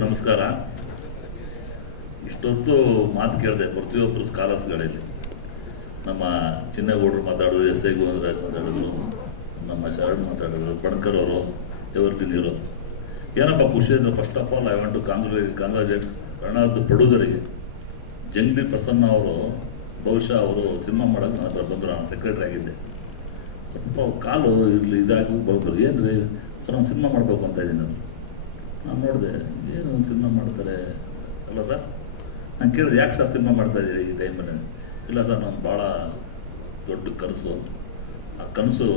ನಮಸ್ಕಾರ. ಇಷ್ಟೊತ್ತು ಮಾತು ಕೇಳಿದೆ ಪ್ರತಿಯೊಬ್ಬರು ಸ್ಕಾಲರ್ಸ್ಗಳಲ್ಲಿ ನಮ್ಮ ಚಿನ್ನಗೌಡರು ಮಾತಾಡೋದು, ಎಸ್ ಐ ಗೋವಿಂದರಾಜ್ ಮಾತಾಡೋದು, ನಮ್ಮ ಶರಣ್ ಮಾತಾಡೋದು ಪಣಕರ್ ಅವರು ಎವರ್ಗ್ರೀನ್ ಇರೋ ಏನಪ್ಪ ಖುಷಿ ಅಂದರೆ first of all I want to congress congratulate ಕನ್ನಡದ ಬಡುಗರಿಗೆ ಜಂಗ್ಲಿ ಪ್ರಸನ್ನ ಅವರು, ಬಹುಶಃ ಅವರು ಸಿನಿಮಾ ಮಾಡೋಕೆ ನನ್ನ ಹತ್ರ ಬಂದರು, ನಾನು ಸೆಕ್ರೆಟರಿ ಆಗಿದ್ದೆ. ಸ್ವಲ್ಪ ಕಾಲು ಇಲ್ಲಿ ಇದಾಗಿ ಬರ್ತಾರೆ ಏನು ರೀ ಸರ್ ನಾನು ಸಿನಿಮಾ ಮಾಡಬೇಕು ಅಂತ ಇದ್ದೀನಿ ನಾನು. ನಾನು ನೋಡಿದೆ, ಏನು ಒಂದು ಸಿನಿಮಾ ಮಾಡ್ತಾರೆ. ಅಲ್ಲ ಸರ್ ನಾನು ಕೇಳಿದೆ, ಯಾಕೆ ಸರ್ ಸಿನಿಮಾ ಮಾಡ್ತಾ ಇದ್ದೀರಿ ಈ ಟೈಮಲ್ಲಿ ಇಲ್ಲ ಸರ್ ನಾನು ಭಾಳ ದೊಡ್ಡ ಕನಸು ಆ ಕನಸು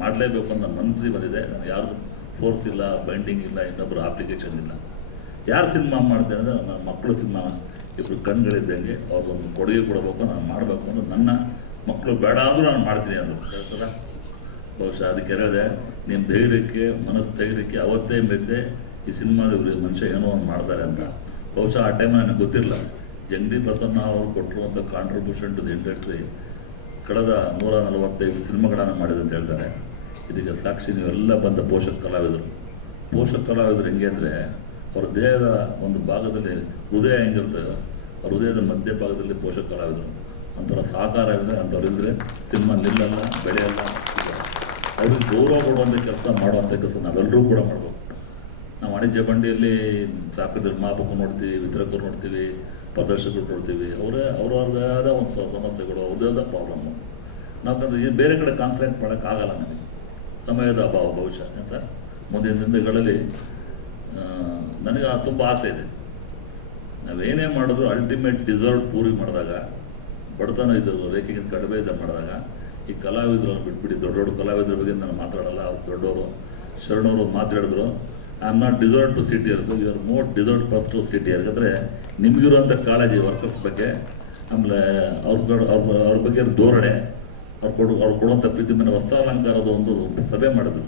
ಮಾಡಲೇಬೇಕು ಅಂತ ನನ್ನ ಬಂದಿದೆ. ನಾನು ಯಾರು ಫೋರ್ಸ್ ಇಲ್ಲ ಬೈಂಡಿಂಗ್ ಇಲ್ಲ ಇನ್ನೊಬ್ಬರು ಅಪ್ಲಿಕೇಶನ್ ಇಲ್ಲ. ಯಾರು ಸಿನಿಮಾ ಮಾಡ್ತೇನೆ ಅಂದರೆ ನನ್ನ ಮಕ್ಕಳು ಸಿನಿಮಾ ಇಬ್ಬರು ಕಣ್ಗಳಿದ್ದಂಗೆ ಅವ್ರಿಗೊಂದು ಕೊಡುಗೆ ಕೊಡಬೇಕು, ನಾನು ಮಾಡಬೇಕು ಅಂತ ನನ್ನ ಮಕ್ಕಳು ಬೇಡ ಆದರೂ ನಾನು ಮಾಡ್ತೀನಿ ಅಂದರು. ಕೇಳ್ತದ ಬಹುಶಃ ಅದಕ್ಕೆ ಹೇಳಿದೆ ನಿಮ್ಮ ಧೈರ್ಯಕ್ಕೆ, ಮನಸ್ಸು ಧೈರ್ಯಕ್ಕೆ ಅವತ್ತೇ ಮೆದ್ದೆ ಈ ಸಿನಿಮಾದ ಮನುಷ್ಯ ಏನೋ ಒಂದು ಮಾಡ್ತಾರೆ ಅಂತ. ಬಹುಶಃ ಆ ಟೈಮ್ ನನಗೆ ಗೊತ್ತಿಲ್ಲ ಜಂಗಡಿ ಪ್ರಸನ್ನ ಅವರು ಕೊಟ್ಟಿರುವಂಥ ಕಾಂಟ್ರಿಬ್ಯೂಷನ್ ಟು ದಿ ಇಂಡಸ್ಟ್ರಿ ಕಳೆದ ನೂರ ನಲವತ್ತೈದು ಸಿನಿಮಾಗಳನ್ನು ಮಾಡಿದೆ ಅಂತ ಹೇಳ್ತಾರೆ. ಇದಕ್ಕೆ ಸಾಕ್ಷಿ ನೀವೆಲ್ಲ ಬಂದ ಪೋಷಕ ಕಲಾವಿದರು. ಪೋಷಕ ಕಲಾವಿದರು ಹೆಂಗೆ ಅಂದರೆ, ಅವ್ರ ದೇಹದ ಒಂದು ಭಾಗದಲ್ಲಿ ಹೃದಯ ಹೆಂಗಿರ್ತದೆ, ಅವ್ರ ಹೃದಯದ ಮಧ್ಯ ಭಾಗದಲ್ಲಿ ಪೋಷಕ ಕಲಾವಿದರು. ಅಂಥವ್ರ ಸಹಕಾರ ಇದ್ದರೆ ಅಂಥವ್ರಿದ್ರೆ ಸಿನಿಮಾ ನಿಲ್ಲಲ್ಲ, ಬೆಳೆಯಲ್ಲ. ಅವ್ರಿಗೆ ಗೌರವ ಕೊಡುವಂಥ ಕೆಲಸ ಮಾಡುವಂಥ ಕೆಲಸ ನಾವೆಲ್ಲರೂ ಕೂಡ ಮಾಡಬೇಕು ನಾವು ವಾಣಿಜ್ಯ ಬಂಡಿಯಲ್ಲಿ ಸಾಕು ನಿರ್ಮಾಪಕರು ನೋಡ್ತೀವಿ, ವಿತರಕರು ನೋಡ್ತೀವಿ, ಪ್ರದರ್ಶಕರು ನೋಡ್ತೀವಿ. ಅವರೇ ಅವ್ರವ್ರದೇ ಆದ ಒಂದು ಸಮಸ್ಯೆಗಳು, ಅವ್ರದ್ದೇ ಆದ ಪ್ರಾಬ್ಲಮ್ಮು ನಾವು ಈ ಬೇರೆ ಕಡೆ ಕಾನ್ಸಂಟ್ರೇಟ್ ಮಾಡೋಕ್ಕಾಗಲ್ಲ ನಮಗೆ. ಸಮಯದ ಅಭಾವ ಏನ್ ಸರ್? ಮುಂದಿನ ದಿನಗಳಲ್ಲಿ ನನಗೆ ತುಂಬ ಆಸೆ ಇದೆ. ನಾವೇನೇ ಮಾಡಿದ್ರು ಅಲ್ಟಿಮೇಟ್ ಡಿಸರ್ವ್ ಪೂರಿ ಮಾಡಿದಾಗ, ಬಡತನ ಇದು ರೇಖೆಗಿಂತ ಕಡಿಮೆ ಇದ್ದ ಮಾಡಿದಾಗ ಈ ಕಲಾವಿದರು ಬಿಟ್ಬಿಡಿ. ದೊಡ್ಡ ದೊಡ್ಡ ಕಲಾವಿದರ ಬಗ್ಗೆ ನಾನು ಮಾತಾಡಲ್ಲ, ಅವ್ರು ದೊಡ್ಡವರು. ಶರಣವರು ಮಾತಾಡಿದ್ರು I am not deserve to sit ಇರೋದು you are more deserve purse to sit ಯಾಕಂದರೆ ನಿಮಗಿರುವಂಥ ಕಾಳಜಿ ವರ್ಕರ್ಸ್ ಬಗ್ಗೆ, ಆಮೇಲೆ ಅವ್ರ ಅವ್ರ ಅವ್ರ ಬಗ್ಗೆ ಧೋರಣೆ, ಅವ್ರು ಕೊಡು, ಅವ್ರು ಕೊಡುವಂಥ ಪ್ರೀತಿ ವಸ್ತ್ರ ಅಲಂಕಾರದ ಒಂದು ಸಭೆ ಮಾಡಿದ್ರು.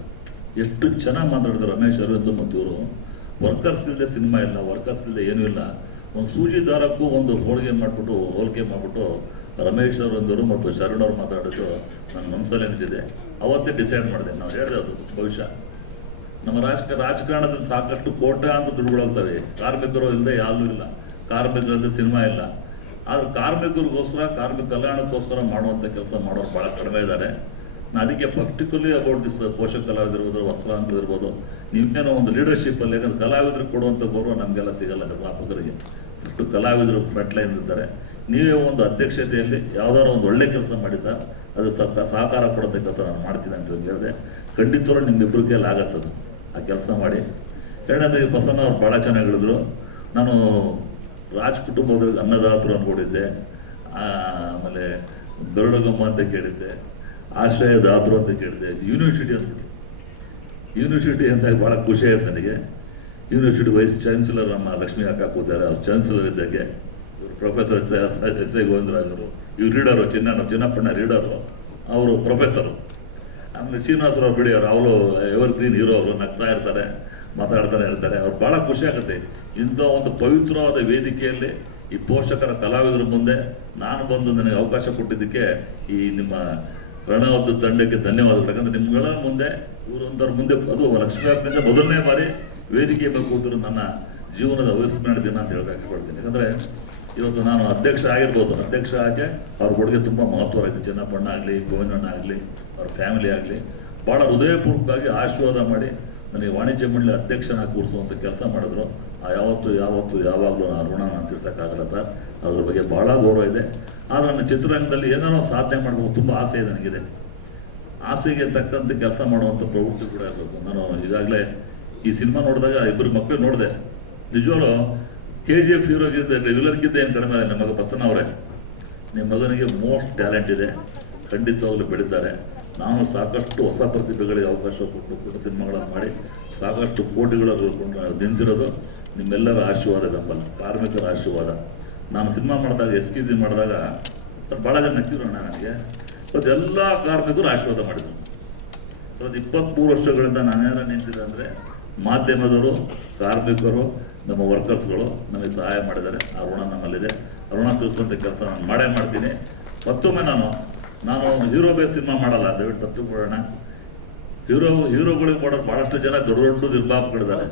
ಎಷ್ಟು ಚೆನ್ನಾಗಿ ಮಾತಾಡಿದ್ರು ರಮೇಶ್, ಅರವಿಂದ್ ಮತ್ತು ಇವರು. ವರ್ಕರ್ಸ್ ಇಲ್ಲದೆ ಸಿನಿಮಾ ಇಲ್ಲ ವರ್ಕರ್ಸ್ ಇಲ್ಲದೆ ಏನೂ ಇಲ್ಲ. ಒಂದು ಸೂಜಿ ದಾರಕ್ಕೂ ಒಂದು ಹೋಳಿಗೆ ಮಾಡಿಬಿಟ್ಟು, ಹೋಲಿಕೆ ಮಾಡಿಬಿಟ್ಟು ರಮೇಶ್ ಅವರೊಂದರು ಮತ್ತು ಶರಣ್ ಅವ್ರು ಮಾತಾಡೋದು ನನ್ನ ಮನಸ್ಸಲ್ಲಿ ನಿಂತಿದೆ ಅವತ್ತೇ ಡಿಸೈಡ್ ಮಾಡಿದೆ. ನಾವು ಹೇಳಿದೆ ಅದು, ಭವಿಷ್ಯ. ನಮ್ಮ ರಾಜಕ, ರಾಜಕಾರಣದಲ್ಲಿ ಸಾಕಷ್ಟು ಕೋಟ ಅಂತ ದುಡ್ಡುಗಳಾಗ್ತವೆ. ಕಾರ್ಮಿಕರು ಇಲ್ಲದೆ ಯಾರು ಇಲ್ಲ. ಕಾರ್ಮಿಕರಿಲ್ಲದೆ ಸಿನಿಮಾ ಇಲ್ಲ. ಆದ್ರೆ ಕಾರ್ಮಿಕರಿಗೋಸ್ಕರ, ಕಾರ್ಮಿಕ ಕಲ್ಯಾಣಕ್ಕೋಸ್ಕರ ಮಾಡುವಂಥ ಕೆಲಸ ಮಾಡೋರು ಭಾಳ ಕಡಿಮೆ ಇದ್ದಾರೆ. ನಾನು ಅದಕ್ಕೆ ಪರ್ಟಿಕ್ಯುಲರ್ಲಿ ಅಬೌಟ್ ದಿಸ್ ಪೋಷಕ ಕಲಾವಿದಿರ್ಬೋದು ವಸ್ತ್ರ ಅಂತ ಇರ್ಬೋದು ನಿಮ್ಮೇನೋ ಒಂದು ಲೀಡರ್ಶಿಪ್ಪಲ್ಲಿ ಯಾಕಂದ್ರೆ ಕಲಾವಿದರು ಕೊಡುವಂಥ ಗೌರವ ನಮಗೆಲ್ಲ ಸಿಗಲ್ಲ ನಿರ್ಮಾಪಕರಿಗೆ. ಅಷ್ಟು ಕಲಾವಿದರು ಫ್ರಂಟ್ಲೈನ್ ಇರ್ತಾರೆ ನೀವೇ ಒಂದು ಅಧ್ಯಕ್ಷತೆಯಲ್ಲಿ ಯಾವುದಾದ್ರು ಒಂದು ಒಳ್ಳೆ ಕೆಲಸ ಮಾಡಿ ಸರ್, ಅದು ಸಹಕಾರ ಕೊಡೋಂಥ ಕೆಲಸ ನಾನು ಮಾಡ್ತೀನಿ ಅಂತ ಹೇಳಿದೆ. ಖಂಡಿತವಾಗ್ಲೂ ನಿಮ್ಮಿಬ್ಬರ ಕೈಯಲ್ಲಿ ಆಗತ್ತದು ಆ ಕೆಲಸ ಮಾಡಿ. ಎರಡನೇದಾಗಿ ಪ್ರಸನ್ನ ಅವ್ರು ಭಾಳ ಚೆನ್ನಾಗಿ ಹೇಳಿದ್ರು. ನಾನು ರಾಜ್ ಕುಟುಂಬದ ಅನ್ನದಾತರು ಅಂದ್ಕೊಂಡಿದ್ದೆ ಆಮೇಲೆ ಗರುಡಗಮ್ಮ ಅಂತ ಕೇಳಿದ್ದೆ. ಆಶ್ರಯದಾತರು ಅಂತ ಕೇಳಿದ್ದೆ. ಯೂನಿವರ್ಸಿಟಿ ಅಂದ್ಬಿಟ್ಟು ಯೂನಿವರ್ಸಿಟಿ ಅಂದಾಗ ಭಾಳ ಖುಷಿ ಆಯ್ತು ನನಗೆ. ಯೂನಿವರ್ಸಿಟಿ ವೈಸ್ ಚಾನ್ಸಲರ್ ನಮ್ಮ ಲಕ್ಷ್ಮೀ ಅಕ್ಕ ಕೂತಾರೆ, ಅವ್ರು ಚಾನ್ಸಲರ್ ಇದ್ದಾಗೆ. ಪ್ರೊಫೆಸರ್ ಎಸ್ ಐ ಗೋವಿಂದರಾಜರು, ಇವ್ರು ರೀಡರು ಚಿನ್ನ ಚಿನ್ನಪ್ಪಣ್ಣ ರೀಡರು ಅವರು ಪ್ರೊಫೆಸರು. ಆಮೇಲೆ ಶ್ರೀನಿವಾಸರಾವ್ ಬಿಡಿ ಅವರು ಎವರ್ ಗ್ರೀನ್ ಹೀರೋ ಅವರು, ನಗ್ತಾ ಇರ್ತಾರೆ, ಮಾತಾಡ್ತಾನೆ ಇರ್ತಾರೆ. ಅವ್ರು ಭಾಳ ಖುಷಿ ಆಗುತ್ತೆ. ಇಂಥ ಒಂದು ಪವಿತ್ರವಾದ ವೇದಿಕೆಯಲ್ಲಿ ಈ ಪೋಷಕರ ಕಲಾವಿದರ ಮುಂದೆ ನಾನು ಬಂದು ನನಗೆ ಅವಕಾಶ ಕೊಟ್ಟಿದ್ದಕ್ಕೆ ಈ ನಿಮ್ಮ ರಣವದ್ದು ತಂಡಕ್ಕೆ ಧನ್ಯವಾದಗಳು. ಯಾಕಂದ್ರೆ ನಿಮ್ಗಳ ಮುಂದೆ, ಇವರೊಂದರ ಮುಂದೆ, ಅದು ಲಕ್ಷ್ಮೀಪಿಂದ ಮೊದಲನೇ ಬಾರಿ ವೇದಿಕೆ ಮೇಲೆ ಕೂತಿರೋ ನನ್ನ ಜೀವನದ ಅವಿಸ್ಮರಣೆ ದಿನ ಅಂತ ಹೇಳೋಕೆ ಕೊಡ್ತೀನಿ ಯಾಕಂದ್ರೆ ಇವತ್ತು ನಾನು ಅಧ್ಯಕ್ಷ ಆಗಿರ್ಬೋದು. ಅಧ್ಯಕ್ಷ ಆಗಿ ಅವ್ರ ಕೊಡುಗೆ ತುಂಬ ಮಹತ್ವ ಇದೆ ಚಿನ್ನಪ್ಪಣ್ಣ ಆಗಲಿ, ಗೋವಿಂದಣ್ಣ ಆಗಲಿ, ಅವ್ರ ಫ್ಯಾಮಿಲಿ ಆಗಲಿ. ಭಾಳ ಹೃದಯಪೂರ್ವಕವಾಗಿ ಆಶೀರ್ವಾದ ಮಾಡಿ ನನಗೆ ವಾಣಿಜ್ಯ ಮಂಡಳಿ ಅಧ್ಯಕ್ಷನಾಗಿ ಕೂರಿಸುವಂಥ ಕೆಲಸ ಮಾಡಿದ್ರು. ಆ ಯಾವತ್ತು ಯಾವತ್ತು, ಯಾವಾಗಲೂ ನಾನು ಋಣ ನಾನು ತಿಳ್ಸೋಕ್ಕಾಗಲ್ಲ ಸರ್. ಅದ್ರ ಬಗ್ಗೆ ಭಾಳ ಗೌರವ ಇದೆ. ಆದರೆ ನನ್ನ ಚಿತ್ರರಂಗದಲ್ಲಿ ಏನಾರೋ ಸಾಧನೆ ಮಾಡಬೇಕು ತುಂಬ ಆಸೆ ಇದೆ ನನಗಿದೆ. ಆಸೆಗೆ ತಕ್ಕಂತೆ ಕೆಲಸ ಮಾಡುವಂಥ ಪ್ರವೃತ್ತಿ ಕೂಡ ಇರಬೇಕು. ನಾನು ಈಗಾಗಲೇ ಈ ಸಿನಿಮಾ ನೋಡಿದಾಗ ಇಬ್ಬರು ಮಕ್ಕಳು ನೋಡಿದೆ. ನಿಜವಾಗ್ಲೂ ಕೆ ಜಿ ಎಫ್ ಹೀರೋಗಿದ್ದ ರೆಗ್ಯುಲರ್ಗಿದ್ದ ಏನು ಕಡಿಮೆ ಇಲ್ಲ ನಿಮ್ಮ ಮಗ ಪ್ರಸನ್ನ ಅವರೇ. ನಿಮ್ಮ ಮಗನಿಗೆ ಮೋಸ್ಟ್ ಟ್ಯಾಲೆಂಟ್ ಇದೆ, ಖಂಡಿತವಾಗ್ಲೂ ಬೆಳೀತಾರೆ. ನಾನು ಸಾಕಷ್ಟು ಹೊಸ ಪ್ರತಿಭೆಗಳಿಗೆ ಅವಕಾಶ ಕೊಟ್ಟು ಪುಟ್ಟ ಸಿನಿಮಾಗಳನ್ನು ಮಾಡಿ ಸಾಕಷ್ಟು ಕೋಟಿಗಳು ನಿಂತಿರೋದು ನಿಮ್ಮೆಲ್ಲರ ಆಶೀರ್ವಾದ ಬೆಂಬಲ ಕಾರ್ಮಿಕರ ಆಶೀರ್ವಾದ. ನಾನು ಸಿನಿಮಾ ಮಾಡಿದಾಗ ಎಸ್ ಕೆ ಜಿ ಮಾಡಿದಾಗ ಭಾಳ ಜನ ನಕ್ಕಿರೋಣ ನನಗೆ. ಮತ್ತು ಎಲ್ಲ ಕಾರ್ಮಿಕರು ಆಶೀರ್ವಾದ ಮಾಡಿದರು. ಕಳೆದ ಇಪ್ಪತ್ತ್ಮೂರು ವರ್ಷಗಳಿಂದ ನಾನೇನ ನಿಂತಿದೆ ಅಂದರೆ ಮಾಧ್ಯಮದವರು, ಕಾರ್ಮಿಕರು ನಮ್ಮ ವರ್ಕರ್ಸ್ಗಳು ನಮಗೆ ಸಹಾಯ ಮಾಡಿದ್ದಾರೆ. ಆ ಋಣ ನಮ್ಮಲ್ಲಿದೆ. ಋಣ ತಿಳಿಸುವಂಥ ಕೆಲಸ ನಾನು ಮಾಡೇ ಮಾಡ್ತೀನಿ. ಮತ್ತೊಮ್ಮೆ ನಾನು ನಾನು ಹೀರೋ ಬೇಸ್ ಸಿನಿಮಾ ಮಾಡಲ್ಲ, ದಯವಿಟ್ಟು ಕೊಡೋಣ ಹೀರೋ, ಹೀರೋಗಳಿಗೆ ಮಾಡೋರು ಭಾಳಷ್ಟು ಜನ ದೊಡ್ಡ ದೊಡ್ಡ ನಿರ್ಮಾಪಕರಿದ್ದಾರೆ.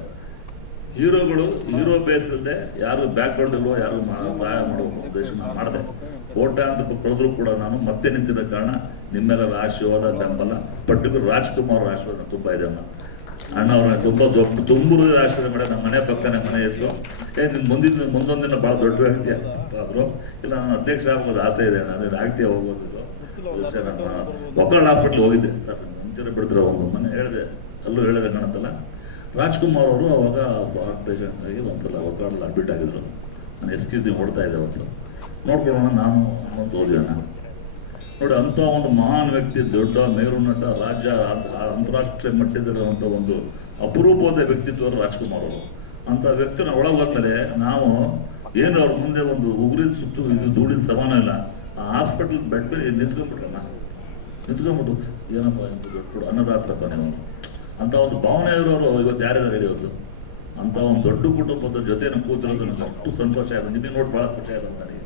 ಹೀರೋಗಳು, ಹೀರೋ ಬೇಸ್ ಇಲ್ಲದೆ ಯಾರು ಬ್ಯಾಕ್ ಗ್ರೌಂಡ್ ಇಲ್ವೋ ಯಾರು ಸಹಾಯ ಮಾಡುವ ಉದ್ದೇಶ ನಾನು ಮಾಡಿದೆ. ಕೋಟೆ ಅಂತ ಕಳೆದ್ರು ಕೂಡ ನಾನು ಮತ್ತೆ ನಿಂತಿದ್ದ ಕಾರಣ ನಿಮ್ಮೆಲ್ಲರ ಆಶೀರ್ವಾದ ಬೆಂಬಲ. ಪರ್ಟಿಕ್ಯುಲರ್ ರಾಜ್ಕುಮಾರ್ ಆಶೀರ್ವಾದ ತುಂಬ ಇದೆ ಅಣ್ಣ ಅಣ್ಣ ಅವ್ರನ್ನ ತುಂಬ ದೊಡ್ಡ, ತುಂಬುರು ಆಶೀರ್ವಾದ ಮೇಡಮ್ ನಮ್ಮ ಮನೆ ಪಕ್ಕನೇ ಮನೆ ಇತ್ತು ಏ, ನಿನ್ ಮುಂದಿನ, ಮುಂದೊಂದಿನ ಭಾಳ ದೊಡ್ಡ ವ್ಯಕ್ತಿ ಆದ್ರು. ಇಲ್ಲ, ನಾನು ಅಧ್ಯಕ್ಷ ಆಗ್ಬೋದು, ಆಸೆ ಇದೆ. ನಾನು ಆಗ್ತೀಯ ಹೋಗೋದು ನಮ್ಮ ಒಕ್ಕರಣ ಹಾಸ್ಪಿಟ್ಲ್ ಹೋಗಿದ್ದೆ. ಸರ್ ಮುಂಚೆ ಬಿಡ್ತಾರೆ ಒಂದು ಮನೆ ಹೇಳಿದೆ. ಅಲ್ಲೂ ಹೇಳಿದೆ, ಕಾಣತ್ತಲ್ಲ. ರಾಜ್ಕುಮಾರ್ ಅವರು ಅವಾಗ ಹಾರ್ಟ್ ಪೇಷಂಟ್ ಆಗಿ ಒಂದ್ಸಲ ಒಕ್ಕರಲ್ಲಿ ಅಡ್ಮಿಟ್ ಆಗಿದ್ರು. ನಾನು ಎಸ್ ಟಿ ಹೊಡ್ತಾ ಇದ್ದೆ ಅವತ್ತು ನೋಡ್ಕೊಳ್ಳೋಣ, ನಾನು ಅನ್ನೋದು ಓದಿಯೋಣ ನೋಡಿ, ಅಂಥ ಒಂದು ಮಹಾನ್ ವ್ಯಕ್ತಿ, ದೊಡ್ಡ ಮೇರು ನಟ, ರಾಜ್ಯ ಅಂತಾರಾಷ್ಟ್ರೀಯ ಮಟ್ಟದಲ್ಲಿರುವಂಥ ಒಂದು ಅಪರೂಪವಾದ ವ್ಯಕ್ತಿತ್ವ ರಾಜ್ಕುಮಾರ್ ಅವರು. ಅಂಥ ವ್ಯಕ್ತಿನ ಒಳಗೆ ಹೋದ್ಮೇಲೆ ನಾವು ಏನು ಅವ್ರ ಮುಂದೆ ಒಂದು ಉಗುರಿನ ಸುತ್ತು, ಇದು ಧೂಳಿನ ಸಮಾನ ಇಲ್ಲ. ಆ ಹಾಸ್ಪಿಟಲ್ ಬೆಡ್ ಮೇಲೆ ನಿಂತ್ಕೊಂಡ್ಬಿಟ್ರಣ್ಣ. ನಿಂತ್ಕೊಂಡ್ಬಿಟ್ಟು, ಏನಪ್ಪ ಇಂಥ ದೊಡ್ಡ ಅನ್ನದಾತ್ರಪ್ಪ ನೀವು ಅಂತ ಒಂದು ಭಾವನೆ ಇರೋರು ಇವತ್ತು ಯಾರಿದ್ದಾರೆ ಇವತ್ತು? ಅಂತ ಒಂದು ದೊಡ್ಡ ಕುಟುಂಬದ ಜೊತೆ ಕೂತಿರೋದು ನನಗೆ ಅಷ್ಟು ಸಂತೋಷ ಆಯ್ತು ನಿಮಗೆ ನೋಡಿ ಭಾಳ ಖುಷಿ ಆಯ್ತು ನನಗೆ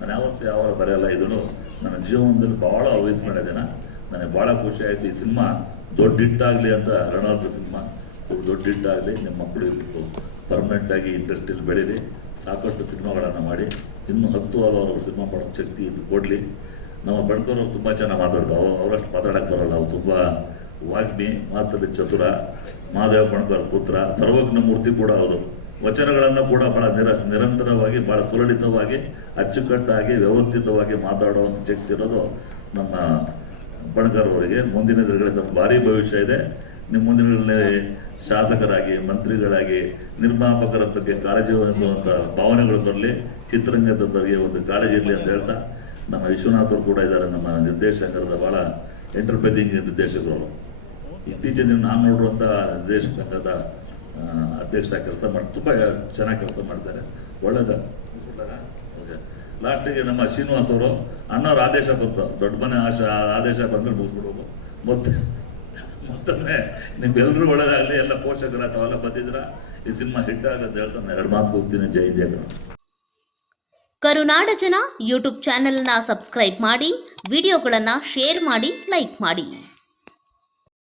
ನಾನು ಯಾವತ್ತೂ ಯಾವಾಗ ಬರೆಯಲ್ಲ ಇದನ್ನು, ನನ್ನ ಜೀವನದಲ್ಲಿ ಭಾಳ ಮಾಡಿದ್ದೇನೆ. ನನಗೆ ಭಾಳ ಖುಷಿ ಆಯಿತು. ಈ ಸಿನಿಮಾ ದೊಡ್ಡ ಹಿಟ್ಟಾಗಲಿ ಅಂತ ರಣಾರ್ಧ ಸಿನಿಮಾ ದೊಡ್ಡ ಹಿಟ್ಟಾಗಲಿ ನಿಮ್ಮ ಮಕ್ಕಳು ಇರಬೇಕು ಪರ್ಮನೆಂಟ್ ಆಗಿ ಇಂಡಸ್ಟ್ರಿಯಲ್ಲಿ ಬೆಳೀಲಿ ಸಾಕಷ್ಟು ಸಿನಿಮಾಗಳನ್ನು ಮಾಡಿ. ಇನ್ನೂ ಹತ್ತು ಹಲವಾರು ಸಿನಿಮಾ ಮಾಡೋ ಶಕ್ತಿ ಇದು ಕೊಡಲಿ. ನಮ್ಮ ಬಣ್ಕರ್ ತುಂಬ ಚೆನ್ನಾಗಿ ಮಾತಾಡ್ತಾವೆ ಅವರಷ್ಟು ಮಾತಾಡಕ್ಕೆ ಬರೋಲ್ಲ. ಅವ್ರು ತುಂಬ ವಾಗ್ಮಿ, ಮಾತಲ್ಲಿ ಚತುರ. ಮಹಾದೇವ ಬಣ್ಕರ್ ಪುತ್ರ ಸರ್ವಜ್ಞ ಮೂರ್ತಿ ಕೂಡ ಹೌದು. ವಚನಗಳನ್ನು ಕೂಡ ಬಹಳ ನಿರ, ನಿರಂತರವಾಗಿ, ಬಹಳ ಸುಲಲಿತವಾಗಿ, ಅಚ್ಚುಕಟ್ಟಾಗಿ, ವ್ಯವಸ್ಥಿತವಾಗಿ ಮಾತಾಡುವಂಥ ಇರೋದು ನಮ್ಮ ಬಣಕರ್ ಅವರಿಗೆ. ಮುಂದಿನ ದಿನಗಳಲ್ಲಿ ನಮ್ಮ ಭಾರಿ ಭವಿಷ್ಯ ಇದೆ. ನಿಮ್ಮ ಮುಂದಿನ ದಿನಗಳಲ್ಲಿ ಶಾಸಕರಾಗಿ, ಮಂತ್ರಿಗಳಾಗಿ, ನಿರ್ಮಾಪಕರ ಬಗ್ಗೆ ಕಾಳಜಿ ವಹಿಸುವಂಥ ಭಾವನೆಗಳು ಬರಲಿ. ಚಿತ್ರರಂಗದ ಬಗ್ಗೆ ಒಂದು ಕಾಳಜಿ ಇರಲಿ ಅಂತ ಹೇಳ್ತಾ, ನಮ್ಮ ವಿಶ್ವನಾಥ್ ಅವರು ಕೂಡ ಇದ್ದಾರೆ, ನಮ್ಮ ನಿರ್ದೇಶಕರದ ಬಹಳ ಎಂಟರ್ಪ್ರೈಸಿಂಗ್ ನಿರ್ದೇಶಕರು ಇತ್ತೀಚಿನ ನಾನು ನೋಡುವಂಥ ನಿರ್ದೇಶ ಅಧ್ಯಕ್ಷರ ಕೆಲಸ ಮಾಡಿ, ತುಂಬ ಚೆನ್ನಾಗಿ ಕೆಲಸ ಮಾಡ್ತಾರೆ. ಒಳ್ಳೇದ. ಲಾಸ್ಟಿಗೆ ನಮ್ಮ ಶ್ರೀನಿವಾಸ್ ಅವರು, ಅಣ್ಣವ್ರ ಆದೇಶ ಬಂತು. ದೊಡ್ಡ ಮನೆ ಆಶ, ಆದೇಶ ಬಂದ್ರೆ ಮುಗಿಸ್ಬಿಡ್ಬೇಕು. ಮತ್ತೆ, ಮತ್ತೊಮ್ಮೆ ನಿಮ್ಗೆಲ್ಲರೂ ಒಳ್ಳೇದಾಗಲಿ. ಎಲ್ಲ ಪೋಷಕರ ತಾವೆಲ್ಲ ಬಂದಿದ್ರ ಈ ಸಿನಿಮಾ ಹಿಟ್ ಆಗುತ್ತೆ ಅಂತ ಹೇಳ್ತಾ ನಾನು ಎರಡು ಮಾತು ಹೋಗ್ತೀನಿ. ಜೈ ಜಯ. ಕರುನಾಡ ಜನ ಯೂಟ್ಯೂಬ್ ಚಾನೆಲ್ನ ಸಬ್ಸ್ಕ್ರೈಬ್ ಮಾಡಿ, ವಿಡಿಯೋಗಳನ್ನು ಶೇರ್ ಮಾಡಿ, ಲೈಕ್ ಮಾಡಿ.